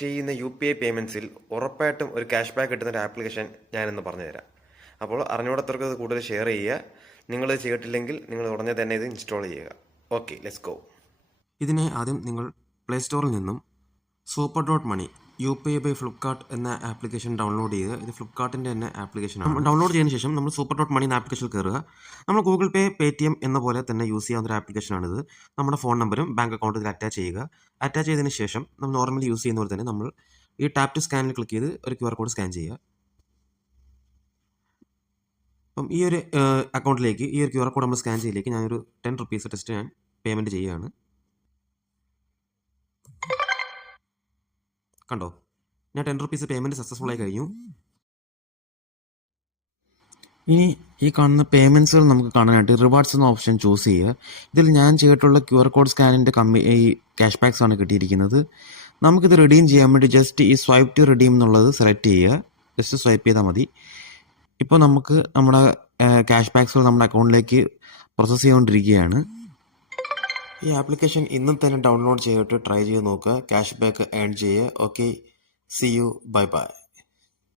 ചെയ്യുന്ന UPI പേയ്മെൻറ്റ്സിൽ ഉറപ്പായിട്ടും ഒരു ക്യാഷ് ബാക്ക് കിട്ടുന്ന ഒരു ആപ്ലിക്കേഷൻ ഞാനിന്ന് പറഞ്ഞുതരാം. അപ്പോൾ അറിഞ്ഞൂടാത്തവർക്ക് ഇത് കൂടുതൽ ഷെയർ ചെയ്യുക. നിങ്ങൾ ചെയ്തിട്ടില്ലെങ്കിൽ നിങ്ങൾ ഉടനെ തന്നെ ഇത് ഇൻസ്റ്റാൾ ചെയ്യുക. Okay, let's go. ഇതിനെ ആദ്യം നിങ്ങൾ പ്ലേ സ്റ്റോറിൽ നിന്നും super.money UPI ബൈ ഫ്ലിപ്കാർട്ട് എന്ന ആപ്ലിക്കേഷൻ ഡൗൺലോഡ് ചെയ്യുക. ഇത് ഫ്ലിപ്കാർട്ടിൻ്റെ തന്നെ ആപ്ലിക്കേഷനാണ്. ഡൗൺലോഡ് ചെയ്തതിന് ശേഷം നമ്മൾ super.money എന്ന ആപ്ലിക്കേഷനിൽ കയറുക. നമ്മൾ ഗൂഗിൾ പേ, പേടിഎം എന്ന പോലെ തന്നെ യൂസ് ചെയ്യാവുന്ന ഒരു ആപ്ലിക്കേഷനാണിത്. നമ്മുടെ ഫോൺ നമ്പറും ബാങ്ക് അക്കൗണ്ടും ഇതിൽ അറ്റാച്ച് ചെയ്യുക. അറ്റാച്ച് ചെയ്തതിന് ശേഷം നമ്മൾ നോർമലി യൂസ് ചെയ്യുന്ന പോലെ തന്നെ നമ്മൾ ഈ ടാപ്പ് ടു സ്കാനിൽ ക്ലിക്ക് ചെയ്ത് ഒരു QR കോഡ് സ്കാൻ ചെയ്യുക. അപ്പം ഈ ഒരു അക്കൗണ്ടിലേക്ക് ഈ ഒരു QR കോഡ് നമ്മൾ സ്കാൻ ചെയ്തിലേക്ക് ഞാനൊരു 10 റുപ്പീസ് ടെസ്റ്റ് ഞാൻ പേയ്മെൻറ്റ് ചെയ്യുകയാണ്. കണ്ടോ, ഞാൻ 10 റുപ്പീസ് പേയ്മെൻറ്റ് സക്സസ്ഫുൾ ആയി കഴിഞ്ഞു. ഇനി ഈ കാണുന്ന പേയ്മെൻറ്റ്സുകൾ നമുക്ക് കാണാനായിട്ട് റിവാർഡ്സ് എന്ന ഓപ്ഷൻ ചൂസ് ചെയ്യുക. ഇതിൽ ഞാൻ ചെയ്തിട്ടുള്ള QR കോഡ് സ്കാനിൻ്റെ ഈ ക്യാഷ് ബാക്സ് ആണ് കിട്ടിയിരിക്കുന്നത്. നമുക്കിത് റിഡീം ചെയ്യാൻ വേണ്ടി ജസ്റ്റ് ഈ സ്വൈപ്പ് ടു റിഡീം എന്നുള്ളത് സെലക്ട് ചെയ്യുക. ജസ്റ്റ് സ്വൈപ്പ് ചെയ്താൽ മതി. ഇപ്പോൾ നമുക്ക് നമ്മുടെ ക്യാഷ് ബാക്സുകൾ നമ്മുടെ അക്കൗണ്ടിലേക്ക് പ്രോസസ്സ് ചെയ്തുകൊണ്ടിരിക്കുകയാണ്. ഈ ആപ്ലിക്കേഷൻ ഇന്നും തന്നെ ഡൗൺലോഡ് ചെയ്തിട്ട് ട്രൈ ചെയ്ത് നോക്കുക. ക്യാഷ് ബാക്ക് ഏൺ ചെയ്യുക. Okay, see you, bye by.